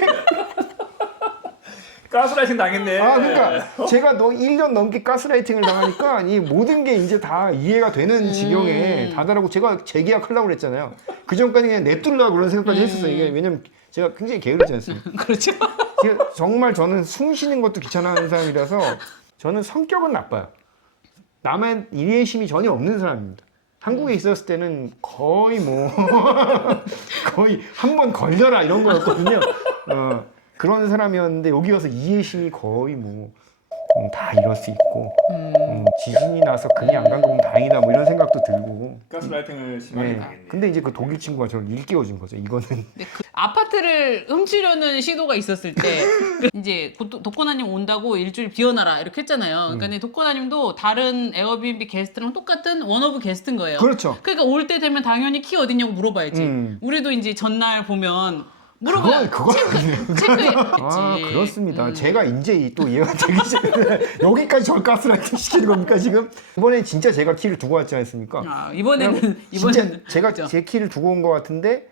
가스라이팅 당했네. 그러니까 제가 1년 넘게 가스라이팅을 당하니까 이 모든 게 이제 다 이해가 되는 지경에 다다르고 제가 재계약하려고 그랬잖아요. 그 전까지 그냥 냅둘라고 그런 생각까지 했었어요. 이게 왜냐면 제가 굉장히 게으르지 않습니까? 그렇죠. 정말 저는 숨 쉬는 것도 귀찮아하는 사람이라서 저는 성격은 나빠요. 남의 이해심이 전혀 없는 사람입니다. 한국에 있었을 때는 거의 거의 한 번 걸려라 이런 거였거든요. 그런 사람이었는데 여기 와서 이해심이 거의 다 이럴 수 있고 지진이 나서 금이 안 간 거 보면 다행이다 뭐 이런 생각도 들고. 가스라이팅을 심하게 네. 당했네. 근데 이제 그 독일 친구가 저를 일깨워준 거죠. 이거는 근데 그 아파트를 훔치려는 시도가 있었을 때 이제 독거나님 온다고 일주일 비워놔라 이렇게 했잖아요. 그러니까 독거나님도 다른 에어비앤비 게스트랑 똑같은 원오브 게스트인 거예요. 그렇죠. 그러니까 올 때 되면 당연히 키 어디냐고 물어봐야지. 우리도 이제 전날 보면 물어보면 그건 체크했지. 아 그렇습니다. 제가 이제 또 이해가 되기 시작해. 여기까지 절 가스라이팅 시키는 겁니까 지금? 이번에 진짜 제가 키를 두고 왔지 않습니까? 아, 이번에는 진짜 제가 그죠? 제 키를 두고 온 것 같은데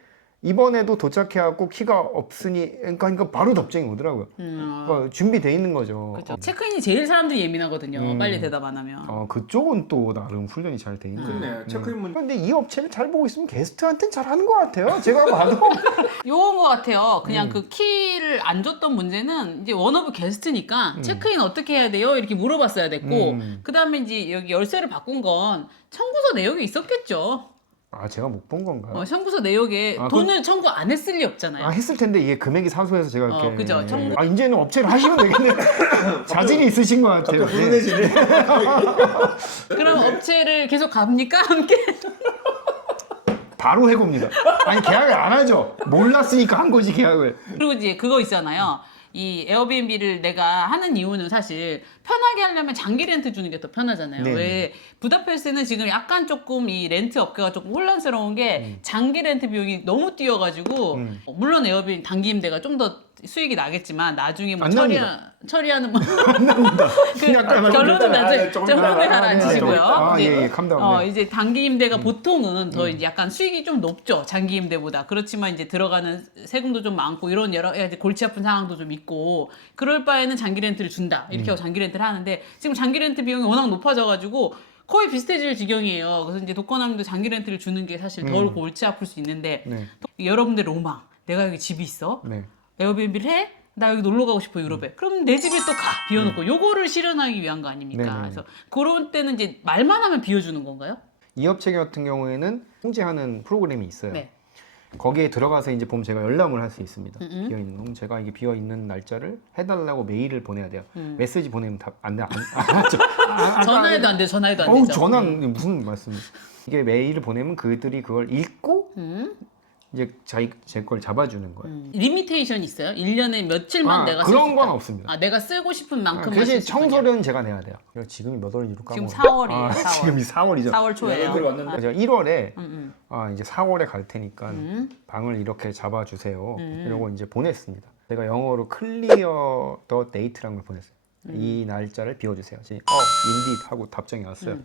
이번에도 도착해갖고 키가 없으니 그러니까 바로 답장이 오더라고요. 그러니까 준비돼 있는 거죠. 그렇죠. 체크인이 제일 사람들이 예민하거든요. 빨리 대답 안 하면. 그쪽은 또 나름 훈련이 잘 돼 있는 거예요. 그러네. 체크인문 근데 이 업체를 잘 보고 있으면 게스트한테는 잘하는 것 같아요. 제가 봐도. 요건 것 같아요. 그냥 그 키를 안 줬던 문제는 이제 원오브 게스트니까 체크인 어떻게 해야 돼요? 이렇게 물어봤어야 됐고 그 다음에 이제 여기 열쇠를 바꾼 건 청구서 내역에 있었겠죠. 아 제가 못 본 건가요? 청구서 내역에 돈을 청구 안 했을 리 없잖아요. 아 했을 텐데 이게 금액이 사소해서 제가 이렇게 그죠. 청구- 아 이제는 업체를 하시면 되겠네요. 자질이 있으신 것 같아요. 네. 불운해지네. 그럼 업체를 계속 갑니까? 함께? 바로 해고입니다. 아니 계약을 안 하죠. 몰랐으니까 한 거지 계약을. 그리고 이제 그거 있잖아요. 이 에어비앤비를 내가 하는 이유는 사실 편하게 하려면 장기 렌트 주는 게 더 편하잖아요. 네네. 왜 부다페스트는 지금 약간 조금 이 렌트 업계가 조금 혼란스러운 게 장기 렌트 비용이 너무 뛰어가지고 물론 에어비앤 단기 임대가 좀 더 수익이 나겠지만 나중에 뭐 안 처리하는 뭐 그냥 아까 결론은 나중에 아, 조금 결론을 이따가. 가라앉히시고요. 아, 이제, 예, 감사합니다. 네. 이제 단기 임대가 보통은 더 이제 약간 수익이 좀 높죠. 장기 임대보다. 그렇지만 이제 들어가는 세금도 좀 많고 이런 여러 가지 골치 아픈 상황도 좀 있고 그럴 바에는 장기 렌트를 준다. 이렇게 하고 장기 렌트를 하는데 지금 장기 렌트 비용이 워낙 높아져가지고 거의 비슷해질 지경이에요. 그래서 이제 독거남도 장기 렌트를 주는 게 사실 덜 골치 아플 수 있는데 네. 여러분들 로망. 내가 여기 집이 있어. 네. 에어비앤비를 해? 나 여기 놀러 가고 싶어 유럽에. 그럼 내 집에 또 가 비워놓고 요거를 실현하기 위한 거 아닙니까? 네네. 그래서 그런 때는 이제 말만 하면 비워주는 건가요? 이 업체 같은 경우에는 통제하는 프로그램이 있어요. 네. 거기에 들어가서 이제 보면 제가 열람을 할 수 있습니다. 비어 있는 거. 제가 이게 비어 있는 날짜를 해달라고 메일을 보내야 돼요. 메시지 보내면 답안 하죠. 전화해도 안 돼, 전화해도 안 어우 되죠. 전화는 무슨 말씀? 이게 메일을 보내면 그들이 그걸 읽고 이제 제 걸 잡아주는 거예요. 리미테이션 있어요? 1년에 며칠만 내가 쓸 수 그런 건 있다? 없습니다. 아, 내가 쓰고 싶은 만큼만 대신 쓸수 있거든요. 청소료는 제가 내야 돼요. 그래서 지금이 몇 월인지로 까먹어. 지금 4월이에요. 4월. 지금이 4월이죠. 4월 초에요. 연락이 왔는데 제가 1월에 이제 4월에 갈 테니까 방을 이렇게 잡아주세요. 이러고 이제 보냈습니다. 제가 영어로 클리어 더 데이트라는 걸 보냈어요. 이 날짜를 비워주세요. 인디드 하고 답장이 왔어요.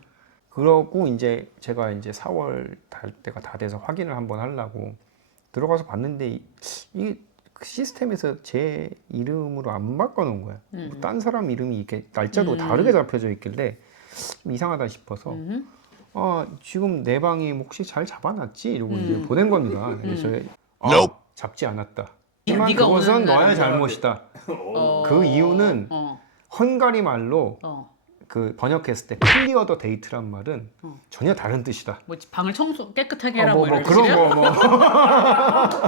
그러고 이제 제가 이제 4월 달 때가 다 돼서 확인을 한번 하려고 들어가서 봤는데 이게 시스템에서 제 이름으로 안 바꿔놓은 거야. 딴 사람 이름이 이렇게 날짜도 다르게 잡혀져 있길래 좀 이상하다 싶어서 지금 내 방이 혹시 잘 잡아놨지? 이러고 이제 보낸 겁니다. 그래서 잡지 않았다. 하지만 네가 그것은 오는 너의 날은 잘못이다. 어. 그 이유는 헝가리 말로 그 번역했을 때 클리어 더 데이트란 말은 전혀 다른 뜻이다. 뭐 방을 청소 깨끗하게 해라 뭐 뭐 이런 그런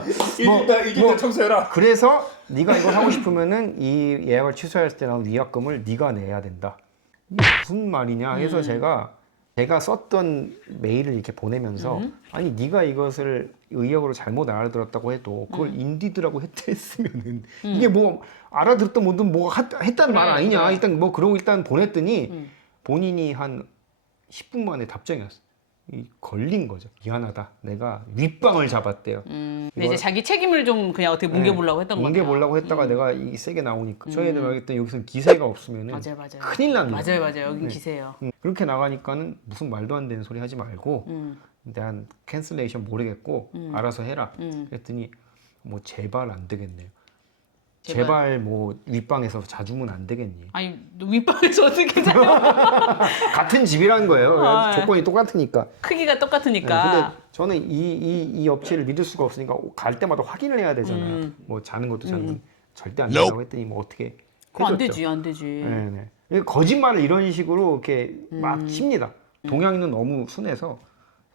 뜻이에요? 이집다 청소해라. 그래서 네가 이걸 하고 싶으면은 이 예약을 취소했을 때 나온 위약금을 네가 내야 된다. 이게 무슨 말이냐 해서 제가 썼던 메일을 이렇게 보내면서 아니 네가 이것을 의역으로 잘못 알아들었다고 해도 그걸 인디드라고 했으면은 이게 뭐 알아들었던 뭐든 뭐가 했다는 말 아니냐. 그래. 일단 뭐 그러고 일단 보냈더니 본인이 한 10분 만에 답장이 왔어. 걸린 거죠. 미안하다. 내가 윗방을 잡았대요. 근데 이제 자기 책임을 좀 그냥 어떻게 뭉개보려고 했던 거예요. 뭉개보려고 했다가 내가 이 세게 나오니까 저희들 알겠더니 여기서 기세가 없으면은 맞아요. 큰일 납니다. 맞아요. 여긴 기세예요. 그렇게 나가니까는 무슨 말도 안 되는 소리 하지 말고 난 캔슬레이션 모르겠고 알아서 해라. 그랬더니 뭐 제발 안 되겠네요. 제발 뭐 윗방에서 자주면 안 되겠니? 아니 윗방에서 어떻게 자요? 같은 집이라는 거예요. 아, 조건이 똑같으니까. 크기가 네, 똑같으니까. 근데 저는 이 업체를 믿을 수가 없으니까 갈 때마다 확인을 해야 되잖아요. 뭐 자는 것도 자는 절대 안 된다고 했더니 뭐 어떻게 그거 안 해줬죠. 되지, 안 되지. 네. 거짓말을 이런 식으로 이렇게 막 칩니다. 동양인은 너무 순해서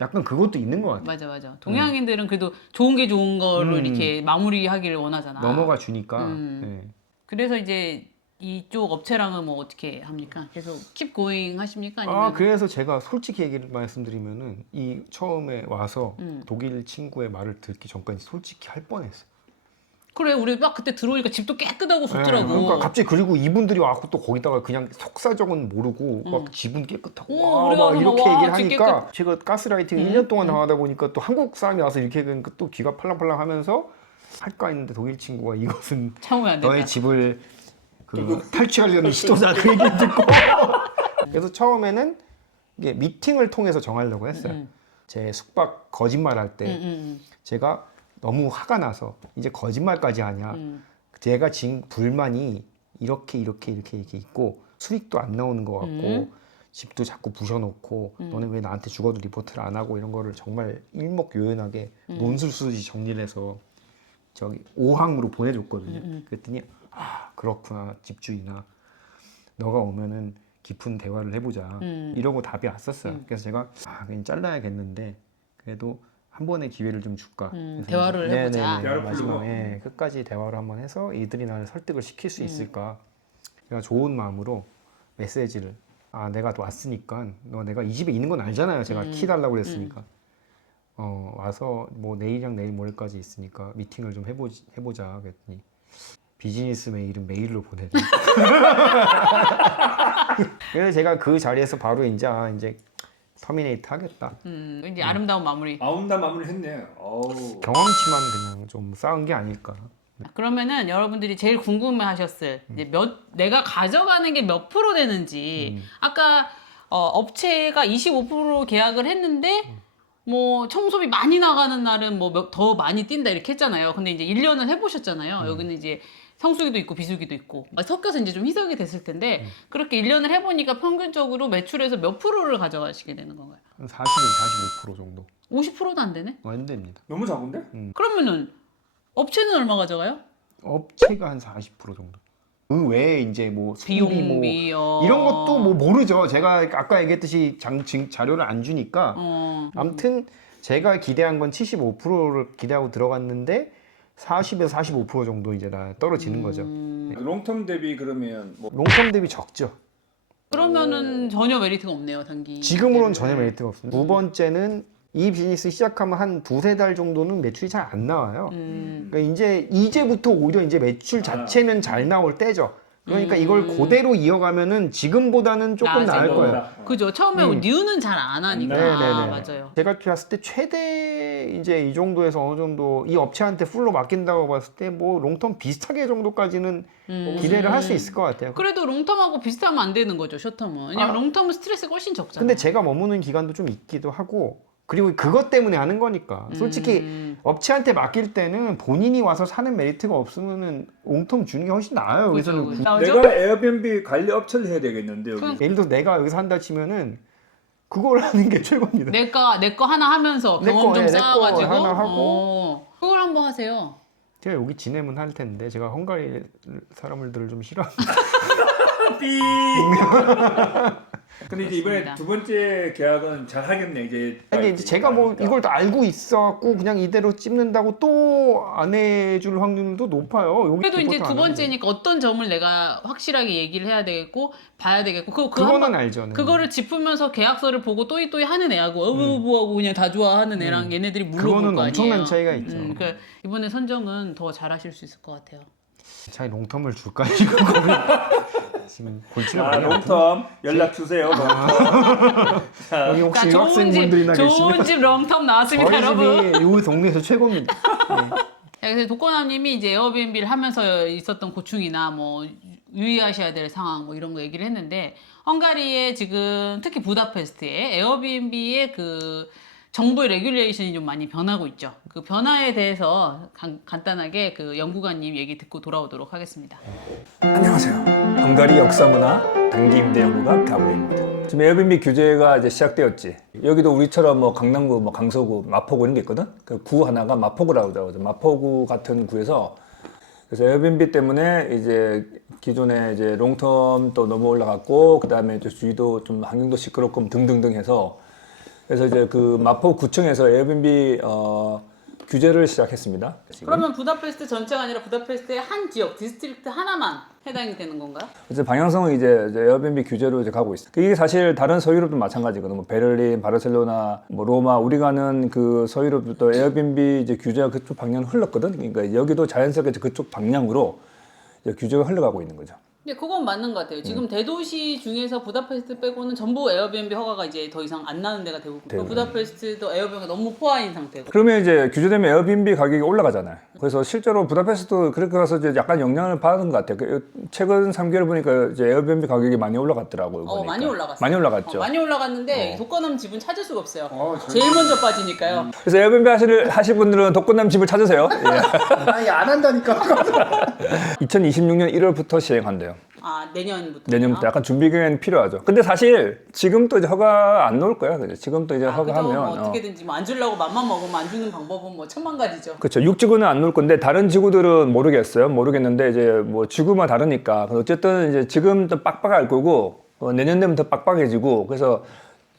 약간 그것도 있는 것 같아요. 맞아. 동양인들은 그래도 좋은 게 좋은 걸로 이렇게 마무리하기를 원하잖아. 넘어가 주니까. 네. 그래서 이제 이쪽 업체랑은 뭐 어떻게 합니까? 계속 keep going 하십니까? 아니면 그래서 제가 솔직히 얘기를 말씀드리면은 이 처음에 와서 독일 친구의 말을 듣기 전까지 솔직히 할 뻔했어요. 그래 우리 막 그때 들어오니까 집도 깨끗하고 좋더라고. 그러니까 갑자기 그리고 이분들이 와서 또 거기다가 그냥 속사정은 모르고 막 집은 깨끗하고 와, 우리가 막 이렇게 와, 얘기를 집 하니까 제가 가스라이팅 1년 동안 당하다 보니까 또 한국 사람이 와서 이렇게 또 귀가 팔랑팔랑 하면서 할까 했는데 독일 친구가 이것은 참으면 안 된다. 너의 집을 탈취하려는 시도다 그 얘기를 듣고 그래서 처음에는 이게 미팅을 통해서 정하려고 했어요. 제 숙박 거짓말할 때 제가 너무 화가 나서 이제 거짓말까지 하냐. 제가 지금 불만이 이렇게 있고 수익도 안 나오는 것 같고 집도 자꾸 부셔놓고 너는 왜 나한테 죽어도 리포트를 안 하고 이런 거를 정말 일목요연하게 논술 쓰듯이 정리를 해서 저기 5항으로 보내줬거든요. 그랬더니 아 그렇구나 집주인아 너가 오면은 깊은 대화를 해보자 이러고 답이 왔었어요. 그래서 제가 그냥 잘라야겠는데 그래도 한 번의 기회를 좀 줄까. 그래서 대화를 해보자. 대화를 마지막에 끝까지 대화를 한번 해서 이들이 나를 설득을 시킬 수 있을까. 제가 좋은 마음으로 메시지를 내가 또 왔으니까 너 내가 이 집에 있는 건 알잖아요. 제가 키 달라고 그랬으니까 와서 뭐 내일이랑 내일 모레까지 있으니까 미팅을 좀 해보자 그랬더니 비즈니스 메일은 메일로 보내래. 그래서 제가 그 자리에서 바로 이제 터미네이트 하겠다. 이제 아름다운 마무리. 아름다운 마무리 했네. 어우. 경험치만 그냥 좀 쌓은 게 아닐까. 그러면은 여러분들이 제일 궁금해하셨을 이제 내가 가져가는 게 몇 프로 되는지 아까 업체가 25% 계약을 했는데 뭐 청소비 많이 나가는 날은 뭐 더 많이 뛴다 이렇게 했잖아요. 근데 이제 1년을 해보셨잖아요. 여기는 이제 성수기도 있고 비수기도 있고 섞여서 이제 좀 희석이 됐을 텐데 그렇게 1년을 해보니까 평균적으로 매출에서 몇 프로를 가져가시게 되는 건가요? 한 40에서 45% 정도. 50%도 안 되네? 안 됩니다. 너무 작은데? 그러면은 업체는 얼마 가져가요? 업체가 한 40% 정도. 그 외에 이제 뭐 수입이 뭐 비용비 이런 것도 뭐 모르죠. 제가 아까 얘기했듯이 자료를 안 주니까. 아무튼 제가 기대한 건 75%를 기대하고 들어갔는데 40에서 45% 정도 이제 다 떨어지는 거죠. 롱텀 대비 그러면 뭐 롱텀 대비 적죠. 그러면은 전혀 메리트가 없네요, 단기. 지금으로는 전혀 메리트가 없습니다. 두 번째는 이 비즈니스 시작하면 한 두세 달 정도는 매출이 잘 안 나와요. 그러니까 이제부터 오히려 이제 매출 자체는 잘 나올 때죠. 그러니까 이걸 그대로 이어가면은 지금보다는 조금 나을 나아지고. 거예요. 그죠. 처음에 뉴는 잘 안 하니까. 맞아요. 제가 봤을 때 최대 이제 이 정도에서 어느 정도 이 업체한테 풀로 맡긴다고 봤을 때 뭐 롱텀 비슷하게 정도까지는 기대를 할 수 있을 것 같아요. 그래도 롱텀하고 비슷하면 안 되는 거죠, 숏텀은. 왜냐면 롱텀은 스트레스가 훨씬 적잖아요. 근데 제가 머무는 기간도 좀 있기도 하고 그리고 그것 때문에 하는 거니까 솔직히 업체한테 맡길 때는 본인이 와서 사는 메리트가 없으면은 롱텀 주는 게 훨씬 나아요. 그죠, 그래서 그죠. 내가 에어비앤비 관리 업체를 해야 되겠는데 여기. 예를 들어 내가 여기서 한다 치면은 그걸 하는 게 최고입니다. 내 거 하나 하면서 내 경험 거, 좀 내 거 쌓아가지고 하나 하고. 그걸 한번 하세요. 제가 여기 지내면 할 텐데 제가 헝가리 사람들을 좀 싫어합니다. 삐. 근데 이제 이번에 그렇습니다. 두 번째 계약은 잘 하겠네 이제. 아니 이제 제가 뭐 이걸 다 알고 있어갖고 그냥 이대로 찝는다고 또 안 해줄 확률도 높아요. 여기 그래도 이제 리포트 두 안 하는데. 번째니까 어떤 점을 내가 확실하게 얘기를 해야 되겠고 봐야 되겠고 그거는 한번 알죠. 네. 그거를 짚으면서 계약서를 보고 또이 하는 애하고 어부부하고 그냥 다 좋아하는 애랑 얘네들이 물어볼 거 그거는 아니에요. 엄청난 차이가 있죠. 그러니까 이번에 선정은 더 잘하실 수 있을 것 같아요. 차라리 롱텀을 줄까 지금 고민. 지금 골치를 많이 아프네. 롱텀 연락 주세요. 여기 혹시 자, 유학생분들이나 좋은 계시면 집 롱텀 나왔습니다, 저희 여러분. 집이 이 동네에서 최고입니다. 자, 그래서 독거남님이 이제 에어비앤비를 하면서 있었던 고충이나 뭐 유의하셔야 될 상황 뭐 이런 거 얘기를 했는데 헝가리에 지금 특히 부다페스트에 에어비앤비의 그 정부의 레귤레이션이 좀 많이 변하고 있죠. 그 변화에 대해서 간단하게 그 연구관님 얘기 듣고 돌아오도록 하겠습니다. 안녕하세요. 헝가리 역사문화 단기 임대 연구가 가브리엘입니다. 지금 에어비앤비 규제가 이제 시작되었지. 여기도 우리처럼 뭐 강남구, 뭐 강서구, 마포구 이런 게 있거든. 그 구 하나가 마포구라고 하더라고요. 마포구 같은 구에서 그래서 에어비앤비 때문에 이제 기존에 이제 롱텀 또 너무 올라갔고 그 다음에 주위도 좀 환경도 시끄럽고 등등등 해서 그래서 이제 그 마포구청에서 에어비앤비 규제를 시작했습니다. 지금. 그러면 부다페스트 전체가 아니라 부다페스트의 한 지역, 디스트릭트 하나만 해당이 되는 건가요? 이제 방향성은 이제 에어비앤비 규제로 이제 가고 있어요. 이게 사실 다른 서유럽도 마찬가지거든요. 뭐 베를린, 바르셀로나, 뭐 로마, 우리가 아는 그 서유럽도 에어비앤비 이제 규제가 그쪽 방향으로 흘렀거든. 그러니까 여기도 자연스럽게 그쪽 방향으로 이제 규제가 흘러가고 있는 거죠. 근데 그건 맞는 것 같아요. 지금 대도시 중에서 부다페스트 빼고는 전부 에어비앤비 허가가 이제 더 이상 안 나는 데가 대부분. 부다페스트도 에어비앤비가 너무 포화인 상태고. 그러면 이제 규제되면 에어비앤비 가격이 올라가잖아요. 그래서 실제로 부다페스트 그렇게 가서 이제 약간 영향을 받은 것 같아요. 최근 3개월 보니까 이제 에어비앤비 가격이 많이 올라갔더라고요. 보니까. 많이 올라갔어요. 많이 올라갔죠. 많이 올라갔는데 독거남 집은 찾을 수가 없어요. 제일 먼저 빠지니까요. 그래서 에어비앤비 하실 분들은 독거남 집을 찾으세요. 예. 아니 안 한다니까. 2026년 1월부터 시행한대요. 내년부터. 내년부터 약간 준비 기간이 필요하죠. 근데 사실 지금 또 이제 허가 안 나올 거야. 그죠? 지금 또 이제 허가하면 뭐 어떻게든지 뭐 안 주려고 맘만 먹으면 안 주는 방법은 뭐 천만 가지죠. 그렇죠. 6지구는 안 나올 건데 다른 지구들은 모르겠어요. 모르겠는데 이제 뭐 지구만 다르니까. 어쨌든 이제 지금 또 빡빡할 거고 내년 되면 더 빡빡해지고 그래서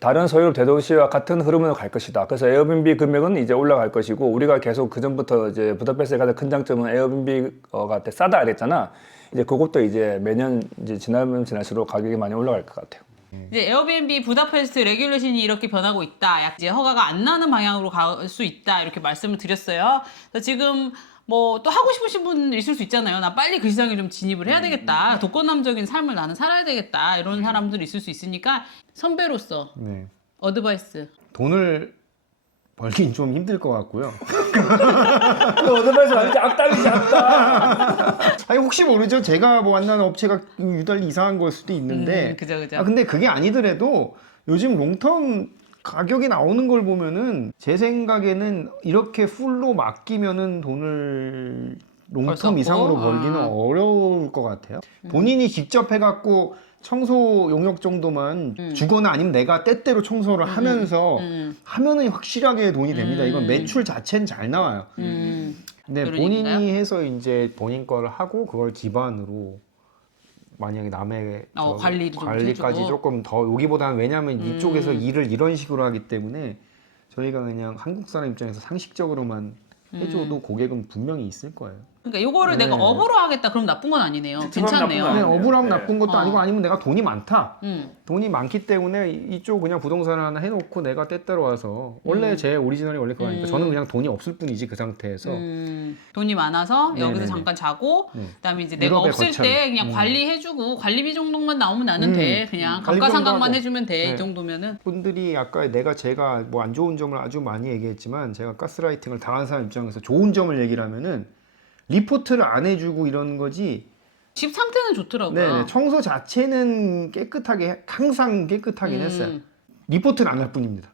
다른 소유업 대도시와 같은 흐름으로 갈 것이다. 그래서 에어비앤비 금액은 이제 올라갈 것이고 우리가 계속 그 전부터 이제 부다페스트의 가장 큰 장점은 에어비앤비가 싸다 그랬잖아. 이제 그것도 이제 매년 이제 지나면 지날수록 가격이 많이 올라갈 것 같아요. 이제 에어비앤비 부다페스트 레귤레이션이 이렇게 변하고 있다. 이제 허가가 안 나는 방향으로 갈 수 있다. 이렇게 말씀을 드렸어요. 그래서 지금 뭐 또 하고 싶으신 분 있을 수 있잖아요. 나 빨리 그 시장에 좀 진입을 해야 되겠다. 독거남적인 삶을 나는 살아야 되겠다. 이런 사람들이 있을 수 있으니까 선배로서 네. 어드바이스. 돈을 벌긴 좀 힘들 것 같고요. 어드바이스 완전 악담이지 악담. 아니 혹시 모르죠. 제가 뭐 만나는 업체가 유달리 이상한 걸 수도 있는데. 그죠. 근데 그게 아니더라도 요즘 롱텀 가격이 나오는 걸 보면은 제 생각에는 이렇게 풀로 맡기면은 돈을 벌써 롱텀 이상으로 없고? 벌기는 어려울 것 같아요. 본인이 직접 해갖고 청소 용역 정도만 주거나 아니면 내가 때때로 청소를 하면서 하면은 확실하게 돈이 됩니다. 이건 매출 자체는 잘 나와요. 근데 그런 본인이 얘기인가요? 해서 이제 본인 거를 하고 그걸 기반으로 만약에 남의 관리를 좀 관리까지 해주고. 조금 더 여기보다는 왜냐하면 이쪽에서 일을 이런 식으로 하기 때문에 저희가 그냥 한국 사람 입장에서 상식적으로만 해줘도 고객은 분명히 있을 거예요. 그러니까 요거를 네. 내가 업으로 하겠다. 그럼 나쁜 건 아니네요. 괜찮네요. 나쁜 거 아니에요. 억울하면 네. 나쁜 것도 아니고 아니면 내가 돈이 많다. 음. 돈이 많기 때문에 이쪽 그냥 부동산 하나 해놓고 내가 때때로 와서 원래 제 오리지널이 원래 그거니까 저는 그냥 돈이 없을 뿐이지 그 상태에서 돈이 많아서 여기서 네네네. 잠깐 자고 네. 그다음에 이제 내가 유럽에 없을 거쳐요. 때 그냥 관리해주고 관리비 정도만 나오면 나는 돼. 그냥 관리 감가상각만 정도 해주면 돼. 이 네. 정도면은. 분들이 아까 제가 뭐 안 좋은 점을 아주 많이 얘기했지만 제가 가스라이팅을 당한 사람 입장에서 좋은 점을 얘기를 하면은 리포트를 안 해주고 이런 거지. 집 상태는 좋더라고요. 네, 청소 자체는 깨끗하게 항상 깨끗하긴 했어요. 리포트는 안 할 뿐입니다.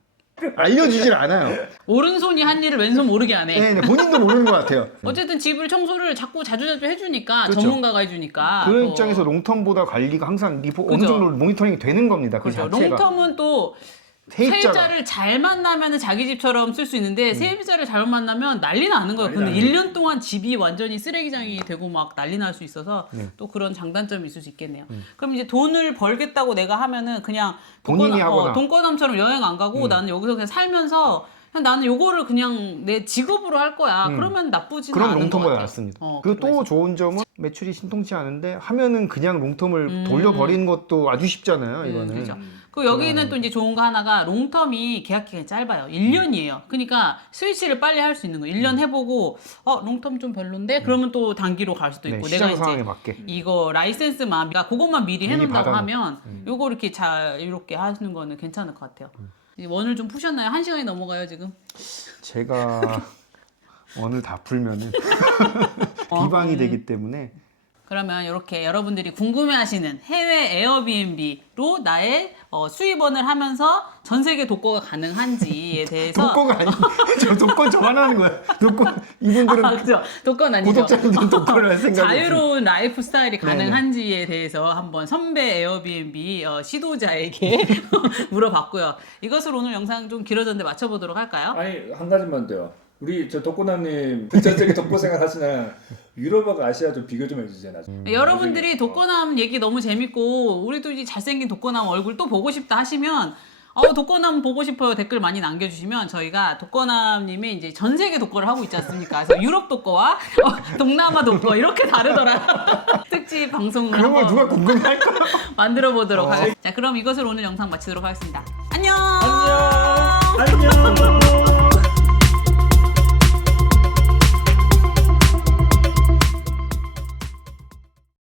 알려주질 않아요. 오른손이 한 일을 왼손 모르게 안 해. 네, 본인도 모르는 것 같아요. 어쨌든 집을 청소를 자꾸 자주자주 해주니까 그렇죠. 전문가가 해주니까. 그 또. 입장에서 롱텀보다 관리가 항상 어느 그죠. 정도 모니터링이 되는 겁니다. 그 그렇죠. 자체가. 롱텀은 또 세입자를 잘 만나면 자기 집처럼 쓸 수 있는데 세입자를 잘못 만나면 난리 나는 거예요. 근데 1년 동안 집이 완전히 쓰레기장이 되고 막 난리 날 수 있어서 또 그런 장단점이 있을 수 있겠네요. 그럼 이제 돈을 벌겠다고 내가 하면은 그냥 본인이 하거나. 돈거남처럼 여행 안 가고 나는 여기서 그냥 살면서 그냥 나는 요거를 그냥 내 직업으로 할 거야. 그러면 나쁘지는 그럼 않은 것 롱텀보다 같아요. 낫습니다. 그거 그리고 또 있어요. 좋은 점은 매출이 신통치 않은데 하면은 그냥 롱텀을 돌려버리는 것도 아주 쉽잖아요. 이거는. 그렇죠. 그 여기는 또 이제 좋은 거 하나가 롱텀이 계약 기간이 짧아요. 1년이에요. 그러니까 스위치를 빨리 할 수 있는 거예요. 1년 해보고 롱텀 좀 별론데 그러면 또 단기로 갈 수도 네, 있고 시장 내가 상황에 이제 맞게. 이거 라이센스만 그러니까 그것만 미리 미리 해놓는다고 받아놓고. 하면 요거 이렇게 자유롭게 하시는 거는 괜찮을 것 같아요. 이제 원을 좀 푸셨나요? 1시간이 넘어가요 지금. 제가 오늘 다 풀면은 비방이 되기 때문에 그러면 이렇게 여러분들이 궁금해하시는 해외 에어비앤비로 나의 수입원을 하면서 전 세계 독거가 가능한지에 대해서 독거가 아니 저 독거 저만 하는 거야. 독거 이분들은 그죠? 독거는 아니죠. 구독자분들은 독거를 할 생각이 자유로운 라이프 스타일이 가능한지에 대해서 한번 선배 에어비앤비 시도자에게 물어봤고요. 이것을 오늘 영상 좀 길어졌는데 맞춰보도록 할까요? 아니 한 가지만 더요. 우리 저 독거남님 전 세계 독거 생활 하시나 유럽하고 아시아 좀 비교 좀 해주세요. 여러분들이 독거남 얘기 너무 재밌고 우리도 이제 잘생긴 독거남 얼굴 또 보고 싶다 하시면 독거남 보고 싶어요 댓글 많이 남겨주시면 저희가 독거남님이 이제 전 세계 독거를 하고 있지 않습니까? 그래서 유럽 독거와 동남아 독거 이렇게 다르더라 특집 방송을 그런 걸 한번 누가 궁금해할까? 만들어 보도록 하겠습니다. 자, 그럼 이것을 오늘 영상 마치도록 하겠습니다. 안녕. 안녕.